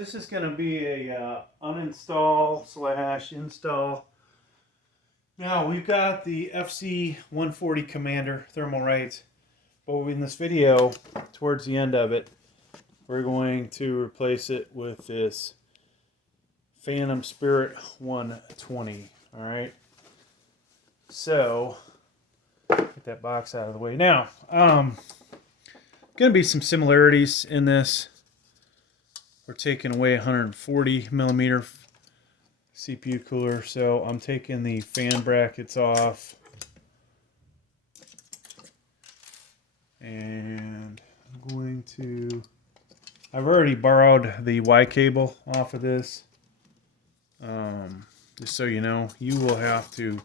This is going to be a uninstall slash install. Now we've got the FC140 Commander Thermalright, but in this video, towards the end of it, we're going to replace it with this Phantom Spirit 120. All right. So get that box out of the way. Now, going to be some similarities in this. We're taking away 140 millimeter CPU cooler, so I'm taking the fan brackets off, and I'm going to, I've already borrowed the Y cable off of this. Just so you know, you will have to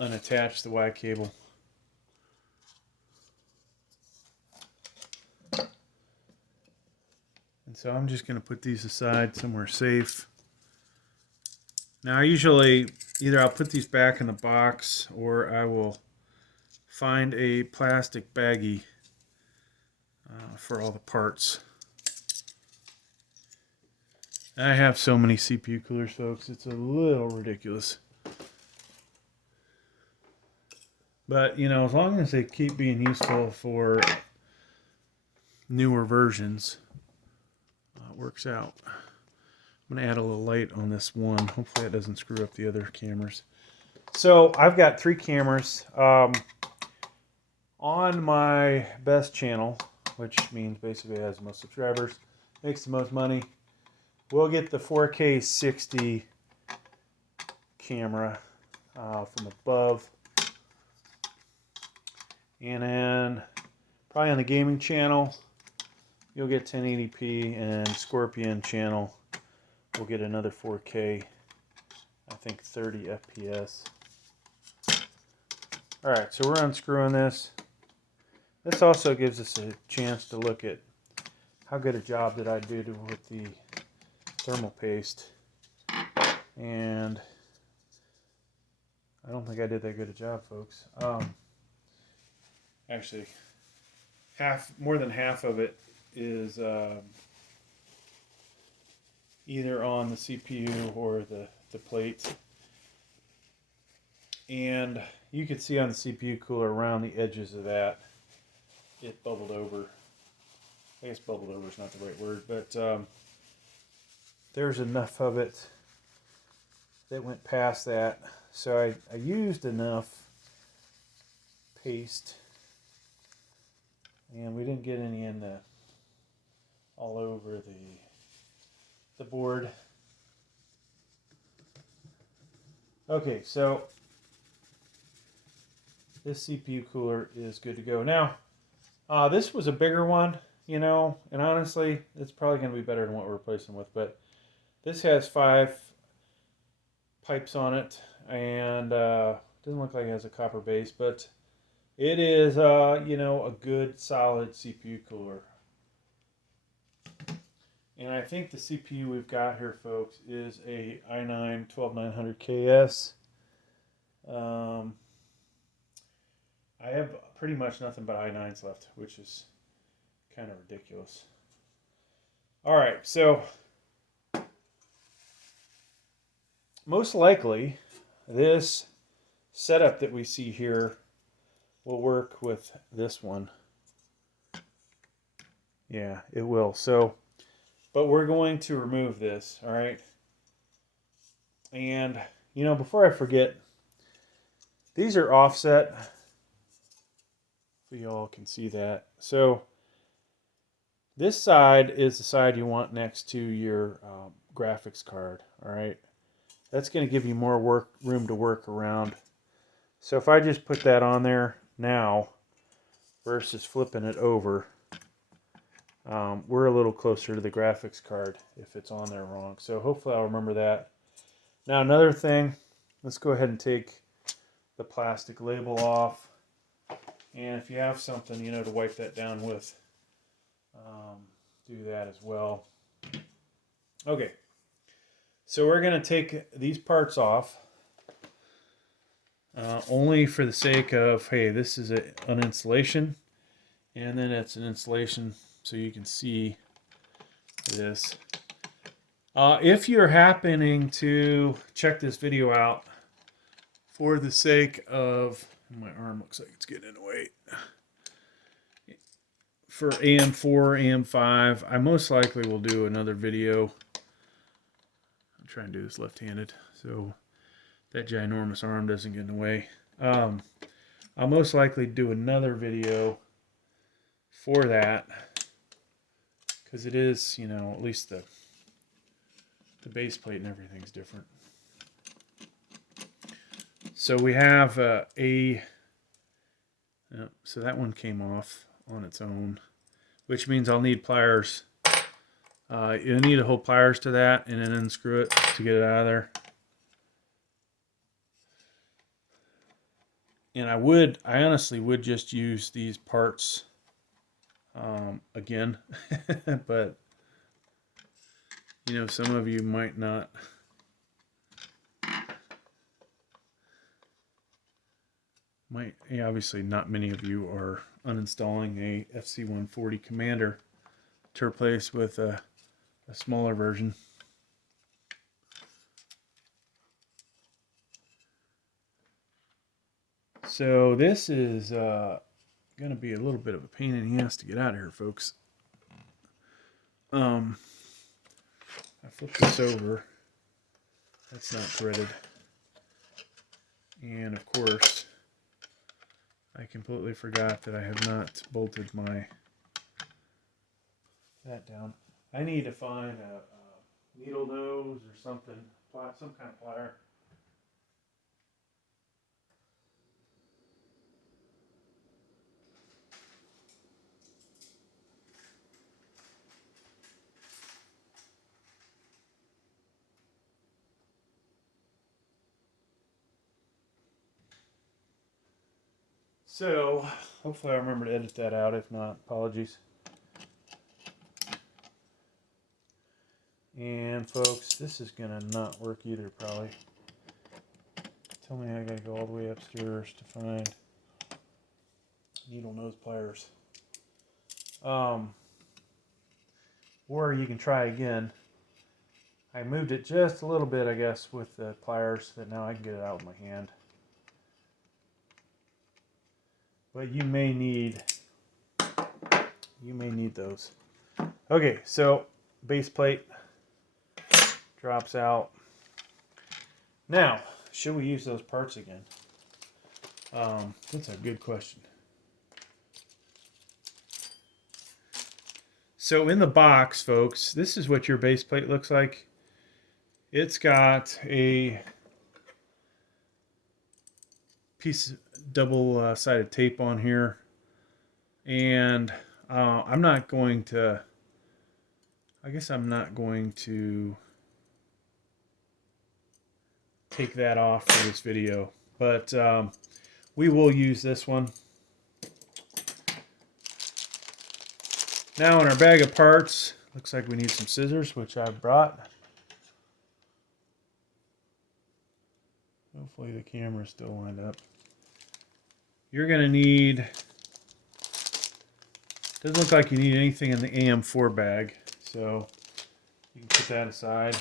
unattach the Y cable. And so I'm just going to put these aside somewhere safe. Now usually either I'll put these back in the box or I will find a plastic baggie for all the parts. I have so many CPU coolers, folks, it's a little ridiculous. But, you know, as long as they keep being useful for newer versions, it works out. I'm going to add a little light on this one. Hopefully it doesn't screw up the other cameras. So I've got 3 cameras. On my best channel, which means basically it has the most subscribers, makes the most money, we'll get the 4K 60 camera from above. And then probably on the gaming channel, you'll get 1080p, and Scorpion channel we'll get another 4K, I think 30 FPS. Alright, so we're unscrewing this. This also gives us a chance to look at how good a job did I do with the thermal paste. And I don't think I did that good a job, folks. Actually, more than half of it is either on the CPU or the plate. And you can see on the CPU cooler around the edges of that, it bubbled over. I guess bubbled over is not the right word, but there's enough of it that went past that. So I used enough paste, and we didn't get any in all over the board. Okay, so this CPU cooler is good to go. Now, this was a bigger one, you know, and honestly, it's probably going to be better than what we're replacing with, but this has 5 pipes on it, and doesn't look like it has a copper base, but it is, you know, a good solid CPU cooler. And I think the CPU we've got here, folks, is a i9 12900KS. I have pretty much nothing but i9s left, which is kind of ridiculous. All right, so most likely this setup that we see here will work with this one. Yeah, it will. So, but we're going to remove this, all right? And, you know, before I forget, these are offset. So y'all can see that. So this side is the side you want next to your graphics card, all right? That's going to give you more room to work around. So if I just put that on there now versus flipping it over, we're a little closer to the graphics card if it's on there wrong. So hopefully I'll remember that. Now another thing, let's go ahead and take the plastic label off. And if you have something, you know, to wipe that down with, do that as well. Okay, so we're going to take these parts off, only for the sake of, hey, this is an installation, and then it's an installation so you can see this. If you're happening to check this video out for the sake of, my arm looks like it's getting in the way, for AM4, AM5, I most likely will do another video. I'm trying to do this left-handed so that ginormous arm doesn't get in the way. I'll most likely do another video for that, because it is, you know, at least the base plate and everything's different. So we have so that one came off on its own, which means I'll need pliers. You'll need to hold pliers to that and then unscrew it to get it out of there. And I honestly would just use these parts again, but you know, some of you might not. Obviously not many of you are uninstalling a FC140 Commander to replace with a smaller version. So this is going to be a little bit of a pain in the ass to get out of here, folks. I flipped this over. That's not threaded. And of course, I completely forgot that I have not bolted that down. I need to find a needle nose or something, some kind of plier. So, hopefully I remember to edit that out. If not, apologies. And folks, this is gonna not work either, probably. Tell me I gotta go all the way upstairs to find needle nose pliers. Or you can try again. I moved it just a little bit, I guess, with the pliers, that now I can get it out with my hand. But you may need those. Okay, so base plate drops out. Now, should we use those parts again? That's a good question. So in the box, folks, this is what your base plate looks like. It's got a piece of double-sided tape on here, and I'm not going to take that off for this video, but we will use this one. Now in our bag of parts, looks like we need some scissors, which I've brought. Hopefully the camera's still lined up. You're going to need, doesn't look like you need anything in the AM4 bag, so you can put that aside.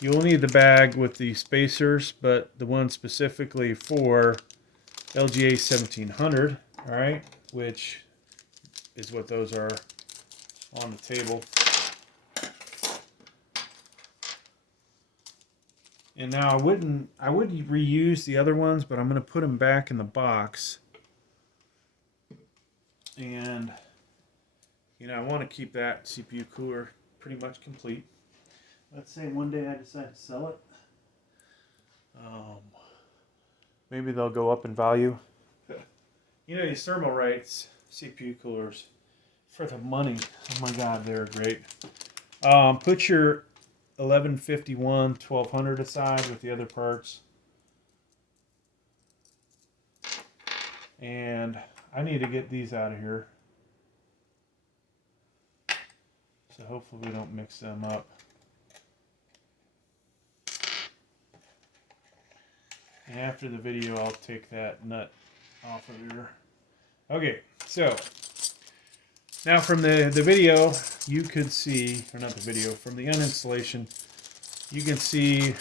You'll need the bag with the spacers, but the one specifically for LGA 1700, all right, which is what those are on the table. And now I would reuse the other ones, but I'm going to put them back in the box. And you know, I want to keep that CPU cooler pretty much complete. Let's say one day I decide to sell it. Maybe they'll go up in value. You know, these Thermalright CPU coolers, for the money, oh my god, they're great. Put your 1151 1200 aside with the other parts, and I need to get these out of here, so hopefully we don't mix them up. And after the video I'll take that nut off of here. Okay, so Now from the video, you could see, or not the video, from the uninstallation, you can see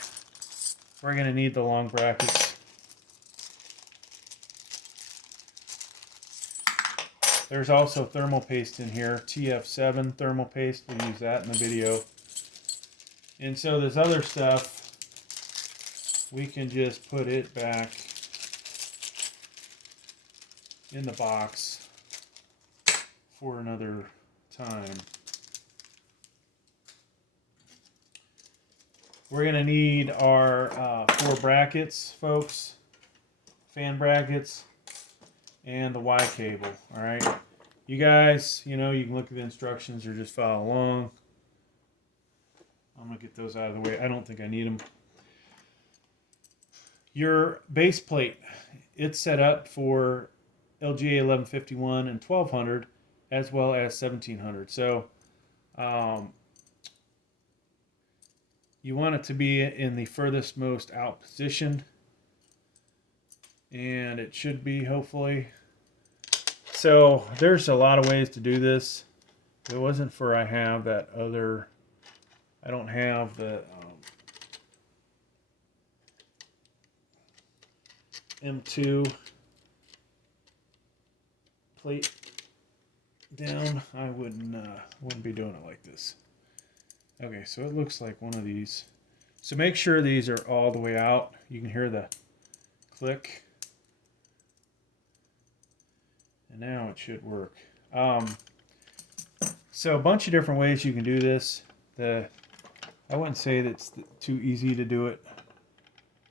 we're going to need the long brackets. There's also thermal paste in here, TF7 thermal paste. We'll use that in the video. And so this other stuff, we can just put it back in the box for another time. We're going to need our 4 brackets, folks, fan brackets, and the Y cable. All right, you guys, you know, you can look at the instructions or just follow along. I'm going to get those out of the way. I don't think I need them. Your base plate, it's set up for LGA 1151 and 1200 as well as 1700. So you want it to be in the furthest most out position, and it should be, hopefully. So there's a lot of ways to do this. If it wasn't for I don't have the M2 plate down, I wouldn't be doing it like this. Okay, so it looks like one of these. So make sure these are all the way out. You can hear the click. And now it should work. So a bunch of different ways you can do this. I wouldn't say that it's too easy to do it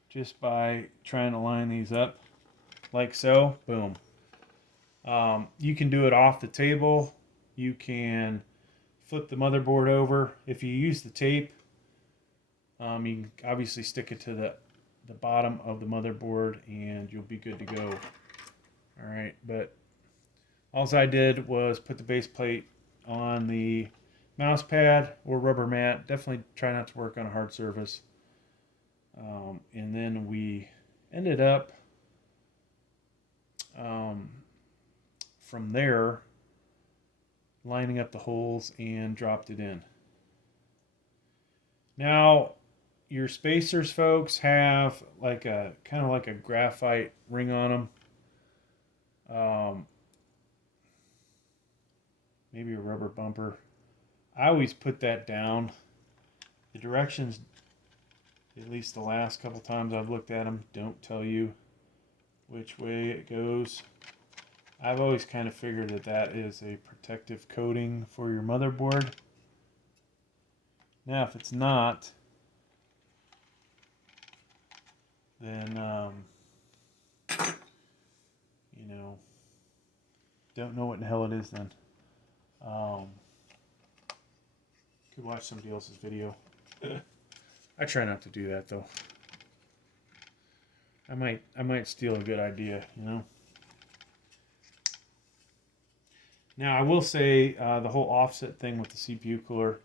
just by trying to line these up like so. Boom. You can do it off the table. You can flip the motherboard over. If you use the tape, you can obviously stick it to the bottom of the motherboard and you'll be good to go. All right, but all I did was put the base plate on the mouse pad or rubber mat. Definitely try not to work on a hard surface. And then we ended up from there lining up the holes and dropped it in. Now your spacers, folks, have like a kind of like a graphite ring on them. Maybe a rubber bumper. I always put that down. The directions, at least the last couple times I've looked at them, don't tell you which way it goes. I've always kind of figured that that is a protective coating for your motherboard. Now, if it's not, then, you know, don't know what the hell it is then. Could watch somebody else's video. I try not to do that though. I might steal a good idea, you know. Now I will say the whole offset thing with the CPU cooler,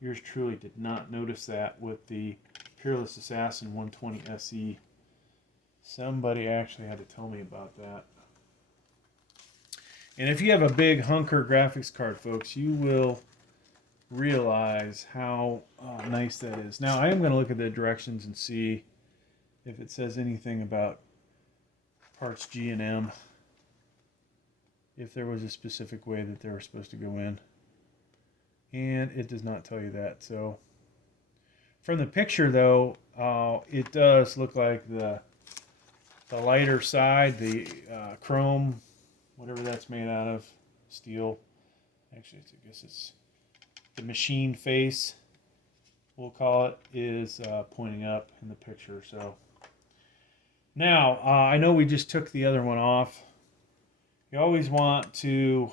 yours truly did not notice that with the Peerless Assassin 120 SE. Somebody actually had to tell me about that. And if you have a big hunker graphics card, folks, you will realize how nice that is. Now, I am going to look at the directions and see if it says anything about parts G and M, if there was a specific way that they were supposed to go in. And it does not tell you that. So, from the picture, though, it does look like the lighter side, the chrome, whatever that's made out of, steel. Actually, I guess it's the machine face, we'll call it, is pointing up in the picture. So now I know we just took the other one off. You always want to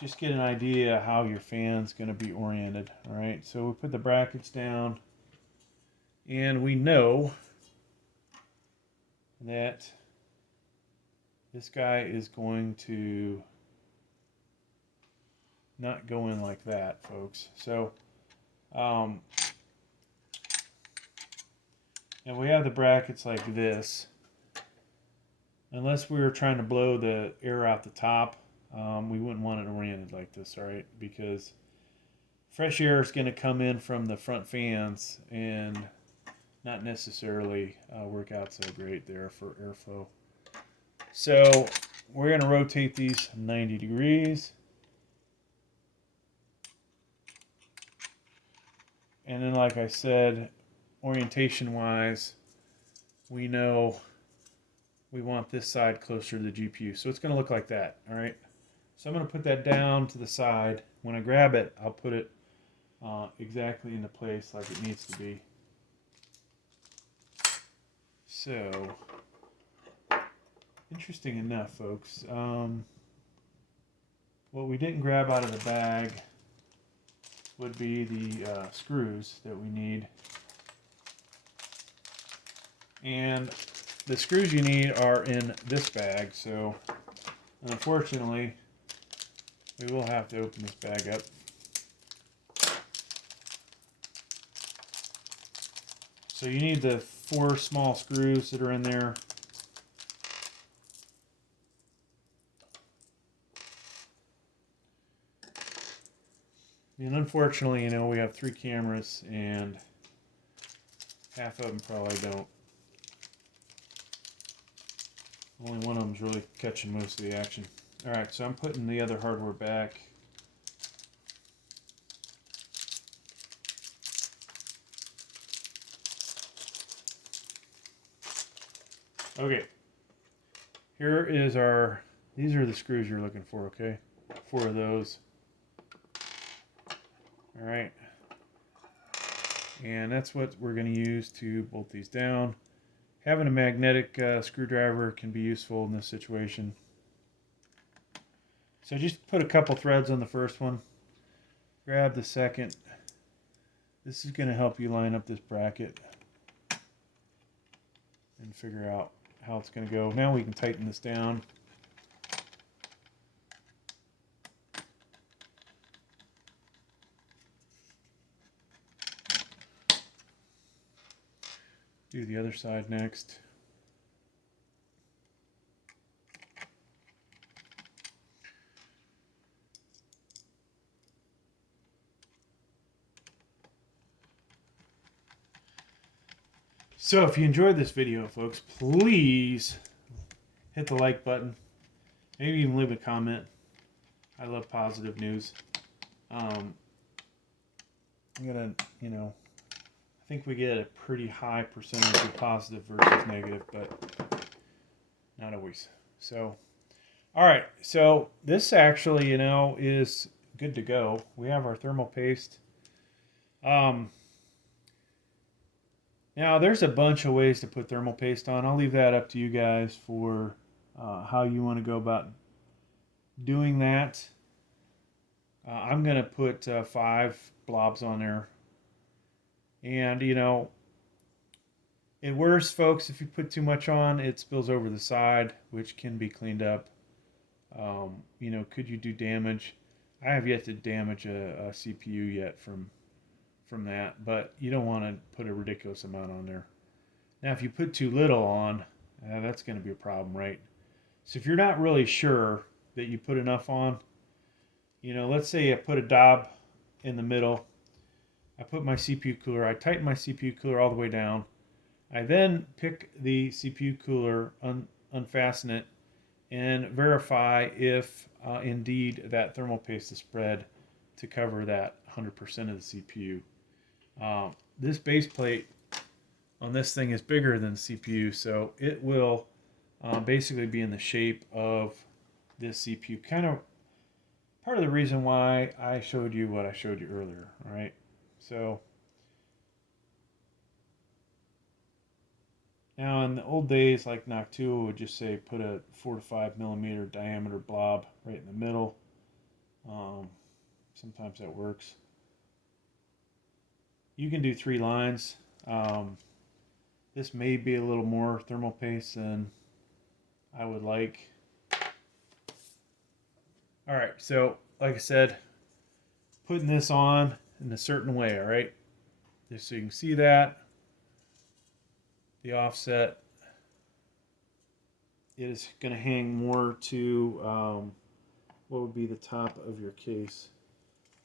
just get an idea how your fan's going to be oriented. All right, so we put the brackets down, and we know that this guy is going to not go in like that, folks. So, and we have the brackets like this. Unless we were trying to blow the air out the top, we wouldn't want it oriented like this, all right? Because fresh air is going to come in from the front fans and not necessarily work out so great there for airflow. So we're going to rotate these 90 degrees. And then, like I said, orientation-wise, we know we want this side closer to the GPU. So it's going to look like that, all right? So I'm going to put that down to the side. When I grab it, I'll put it exactly into place like it needs to be. So, interesting enough, folks, what we didn't grab out of the bag would be the screws that we need. And the screws you need are in this bag, so unfortunately we will have to open this bag up. So you need the 4 small screws that are in there. And unfortunately, you know, we have 3 cameras and half of them probably don't. Only one of them's really catching most of the action. Alright, so I'm putting the other hardware back. Okay. Here is our, these are the screws you're looking for, okay? 4 of those. Alright. And that's what we're going to use to bolt these down. Having a magnetic screwdriver can be useful in this situation. So just put a couple threads on the first one. Grab the second. This is going to help you line up this bracket and figure out how it's going to go. Now we can tighten this down. Do the other side next. So if you enjoyed this video, folks, please hit the like button. Maybe even leave a comment. I love positive news. I'm gonna, you know, I think we get a pretty high percentage of positive versus negative, but not always. So, all right. So this actually, you know, is good to go. We have our thermal paste. Now there's a bunch of ways to put thermal paste on. I'll leave that up to you guys for how you want to go about doing that. I'm going to put 5 blobs on there. And, you know, at worst, folks, if you put too much on, it spills over the side, which can be cleaned up. You know, could you do damage? I have yet to damage a CPU yet from that, but you don't want to put a ridiculous amount on there. Now, if you put too little on, that's going to be a problem, right? So if you're not really sure that you put enough on, you know, let's say I put a dab in the middle. I put my CPU cooler, I tighten my CPU cooler all the way down. I then pick the CPU cooler, unfasten it, and verify if indeed that thermal paste is spread to cover that 100% of the CPU. This base plate on this thing is bigger than the CPU, so it will basically be in the shape of this CPU. Kind of part of the reason why I showed you what I showed you earlier, all right? So now in the old days, like Noctua would just say put a 4 to 5 millimeter diameter blob right in the middle. Sometimes that works. You can do 3 lines. This may be a little more thermal paste than I would like. All right, so like I said, putting this on in a certain way, all right? Just so you can see that. The offset is going to hang more to what would be the top of your case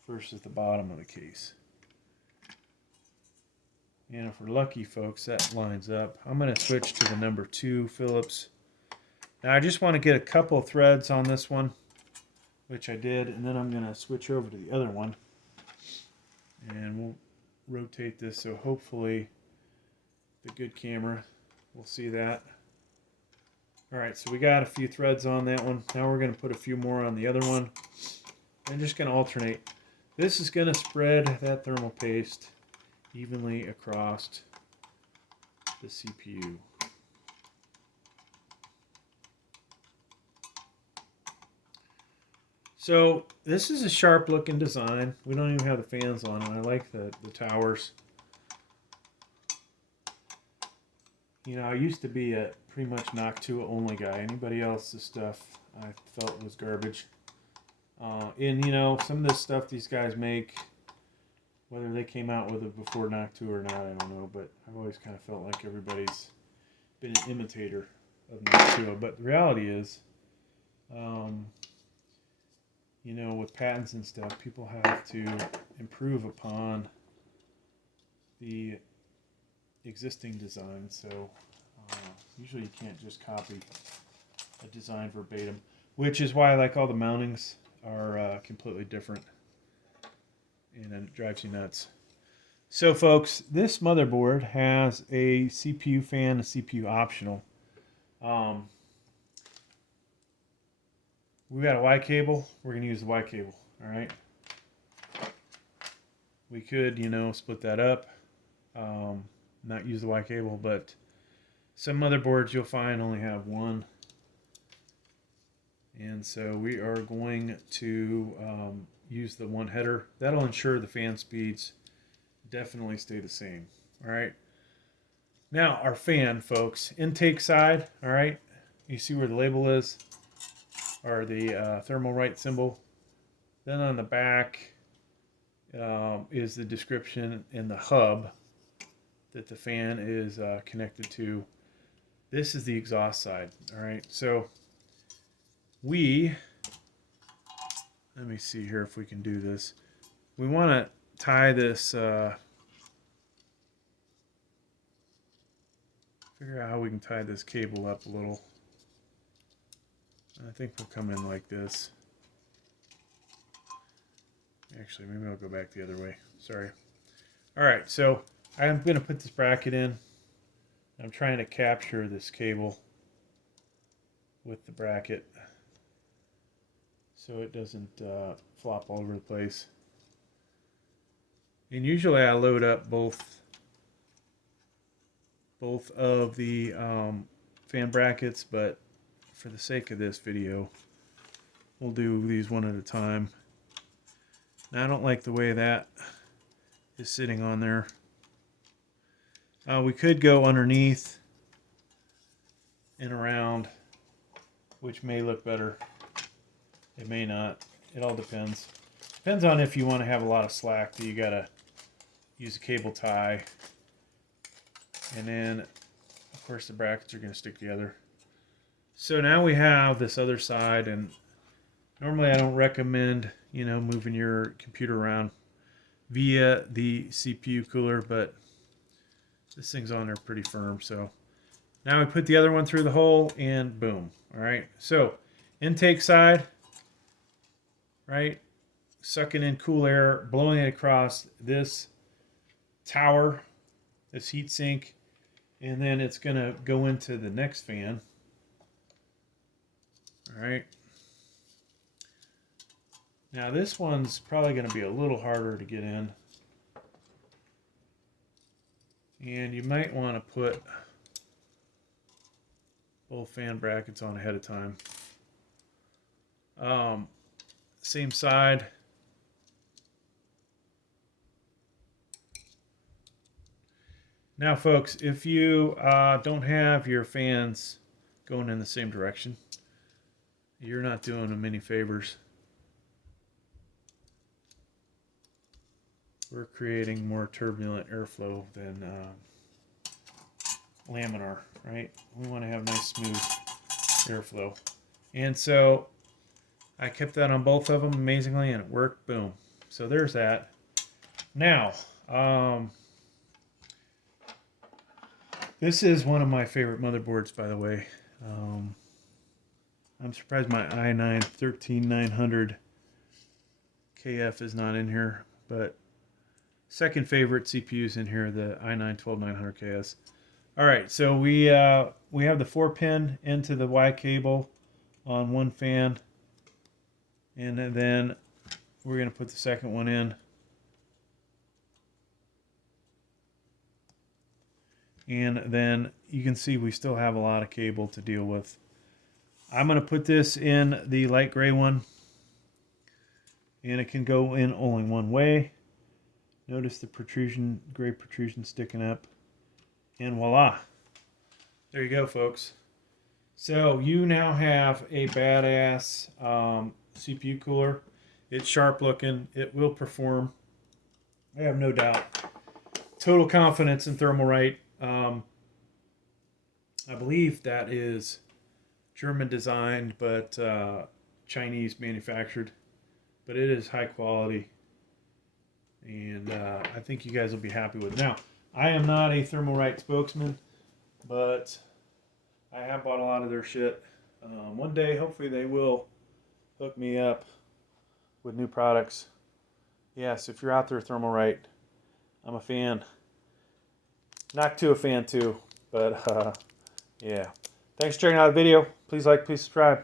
versus the bottom of the case. And if we're lucky, folks, that lines up. I'm going to switch to the number 2 Phillips. Now I just want to get a couple of threads on this one, which I did, and then I'm going to switch over to the other one. And we'll rotate this so hopefully the good camera will see that. Alright, so we got a few threads on that one. Now we're going to put a few more on the other one. I'm just going to alternate. This is going to spread that thermal paste evenly across the CPU. So this is a sharp looking design. We don't even have the fans on it. I like the towers. You know, I used to be a pretty much Noctua only guy. Anybody else's stuff I felt was garbage. And you know, some of this stuff these guys make, whether they came out with it before Noctua or not, I don't know. But I've always kind of felt like everybody's been an imitator of Noctua. But the reality is, you know, with patents and stuff, people have to improve upon the existing design. So usually you can't just copy a design verbatim, which is why I like all the mountings are completely different, and then it drives you nuts. So folks, this motherboard has a CPU fan, a CPU optional. We got a Y cable. We're going to use the Y cable. All right. We could, you know, split that up, not use the Y cable, but some motherboards you'll find only have one. And so we are going to use the one header. That'll ensure the fan speeds definitely stay the same. All right. Now our fan, folks, intake side. All right. You see where the label is, or the Thermalright symbol. Then on the back is the description and the hub that the fan is connected to. This is the exhaust side. All right. So let me see here if we can do this. We want to tie this, figure out how we can tie this cable up a little. I think we'll come in like this. Actually, maybe I'll go back the other way. Sorry. Alright, so I'm going to put this bracket in. I'm trying to capture this cable with the bracket so it doesn't flop all over the place. And usually I load up both of the fan brackets, but for the sake of this video, we'll do these one at a time. Now, I don't like the way that is sitting on there. We could go underneath and around, which may look better. It may not. It all depends. Depends on if you want to have a lot of slack that you gotta use a cable tie. And then, of course, the brackets are going to stick together. So now we have this other side, and normally I don't recommend, you know, moving your computer around via the CPU cooler, but this thing's on there pretty firm. So now we put the other one through the hole, and boom. All right. So intake side, right? Sucking in cool air, blowing it across this tower, this heat sink, and then it's going to go into the next fan. All right. Now this one's probably going to be a little harder to get in. And you might want to put both fan brackets on ahead of time. Same side. Now folks, if you don't have your fans going in the same direction, you're not doing them any favors. We're creating more turbulent airflow than laminar, right? We want to have nice smooth airflow. And so I kept that on both of them amazingly, and it worked. Boom. So there's that. Now, this is one of my favorite motherboards, by the way. I'm surprised my i9 13900 KF is not in here, but second favorite CPU's in here, the i9 12900 KS. All right, so we have the 4-pin into the Y cable on one fan, and then we're going to put the second one in. And then you can see we still have a lot of cable to deal with. I'm going to put this in the light gray one, and it can go in only one way. Notice the protrusion, gray protrusion sticking up, and voila. There you go, folks. So you now have a badass CPU cooler. It's sharp looking. It will perform. I have no doubt. Total confidence in Thermalright. I believe that is German designed, but Chinese manufactured. But it is high quality, and I think you guys will be happy with it. Now, I am not a Thermalright spokesman, but I have bought a lot of their shit. One day, hopefully, they will hook me up with new products. Yes, if you're out there, Thermalright, I'm a fan. Not too a fan too, but yeah. Thanks for checking out the video. Please like, please subscribe.